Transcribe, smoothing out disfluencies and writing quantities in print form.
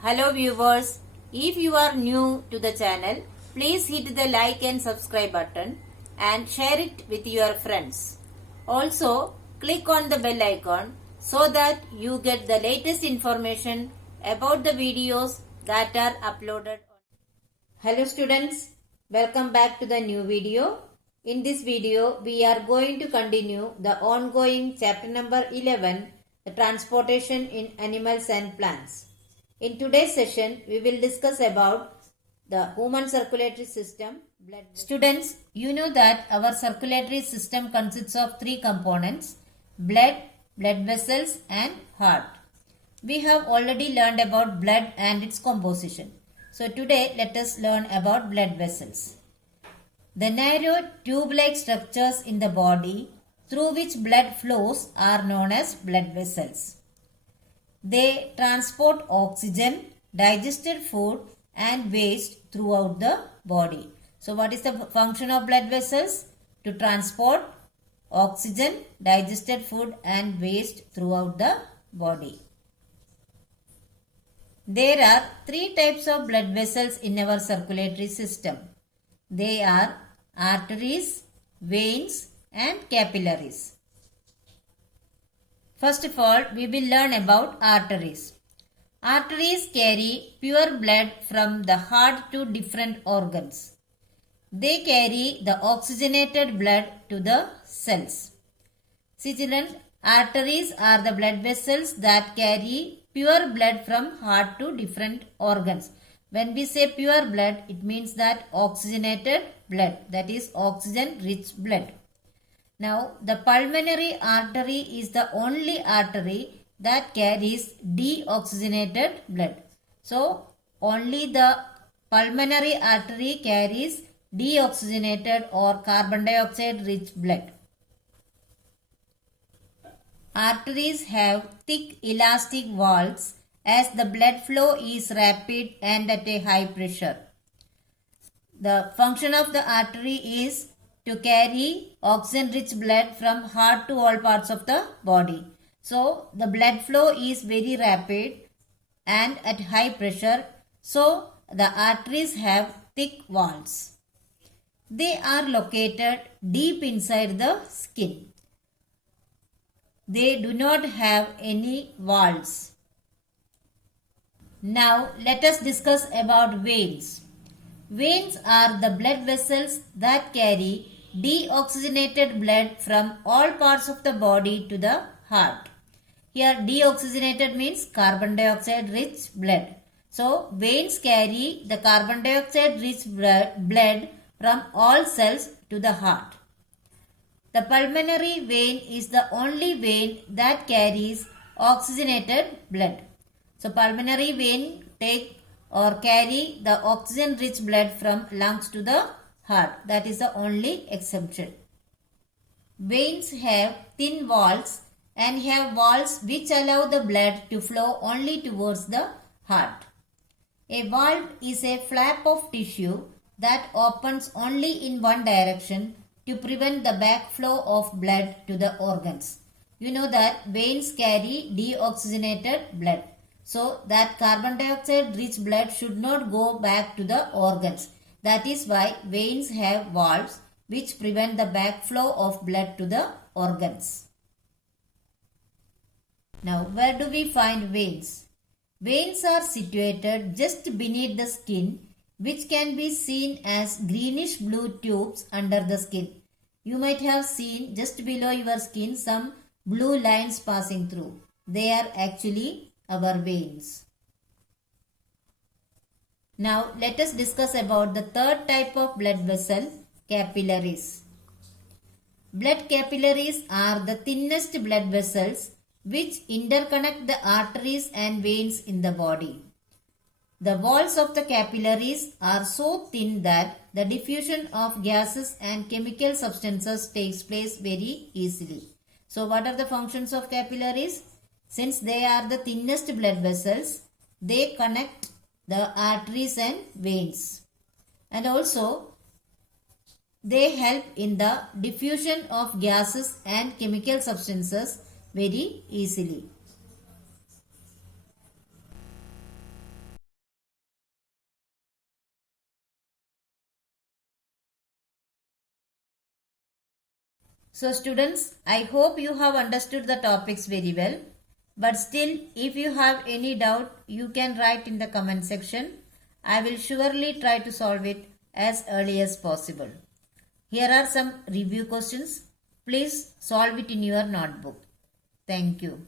Hello viewers, if you are new to the channel, please hit the like and subscribe button and share it with your friends. Also, click on the bell icon so that you get the latest information about the videos that are uploaded. Hello students, welcome back to the new video. In this video, we are going to continue the ongoing chapter number 11, the transportation in animals and plants. In today's session, we will discuss about the human circulatory system. Students, you know that our circulatory system consists of three components: blood, blood vessels and heart. We have already learned about blood and its composition. So today let us learn about blood vessels. The narrow tube-like structures in the body through which blood flows are known as blood vessels. They transport oxygen, digested food and waste throughout the body. So what is the function of blood vessels? To transport oxygen, digested food and waste throughout the body. There are three types of blood vessels in our circulatory system. They are arteries, veins and capillaries. First of all, we will learn about arteries. Arteries carry pure blood from the heart to different organs. They carry the oxygenated blood to the cells. See children, arteries are the blood vessels that carry pure blood from heart to different organs. When we say pure blood, it means that oxygenated blood, that is oxygen-rich blood. Now, the pulmonary artery is the only artery that carries deoxygenated blood. So, only the pulmonary artery carries deoxygenated or carbon dioxide rich blood. Arteries have thick elastic walls as the blood flow is rapid and at a high pressure. The function of the artery is to carry oxygen-rich blood from heart to all parts of the body. So, the blood flow is very rapid and at high pressure. So, the arteries have thick walls. They are located deep inside the skin. They do not have any walls. Now, let us discuss about veins. Veins are the blood vessels that carry deoxygenated blood from all parts of the body to the heart. Here deoxygenated means carbon dioxide rich blood. So veins carry the carbon dioxide rich blood from all cells to the heart. The pulmonary vein is the only vein that carries oxygenated blood. So pulmonary vein take or carry the oxygen rich blood from lungs to the heart. That is the only exception. Veins have thin walls and have walls which allow the blood to flow only towards the heart. A valve is a flap of tissue that opens only in one direction to prevent the backflow of blood to the organs. You know that veins carry deoxygenated blood. So that carbon dioxide rich blood should not go back to the organs. That is why veins have valves which prevent the backflow of blood to the organs. Now, where do we find veins? Veins are situated just beneath the skin, which can be seen as greenish blue tubes under the skin. You might have seen just below your skin some blue lines passing through. They are actually our veins. Now let us discuss about the third type of blood vessel, capillaries. Blood capillaries are the thinnest blood vessels which interconnect the arteries and veins in the body. The walls of the capillaries are so thin that the diffusion of gases and chemical substances takes place very easily. So what are the functions of capillaries? Since they are the thinnest blood vessels, they connect the arteries and veins. And also, they help in the diffusion of gases and chemical substances very easily. So students, I hope you have understood the topics very well. But still, if you have any doubt, you can write in the comment section. I will surely try to solve it as early as possible. Here are some review questions. Please solve it in your notebook. Thank you.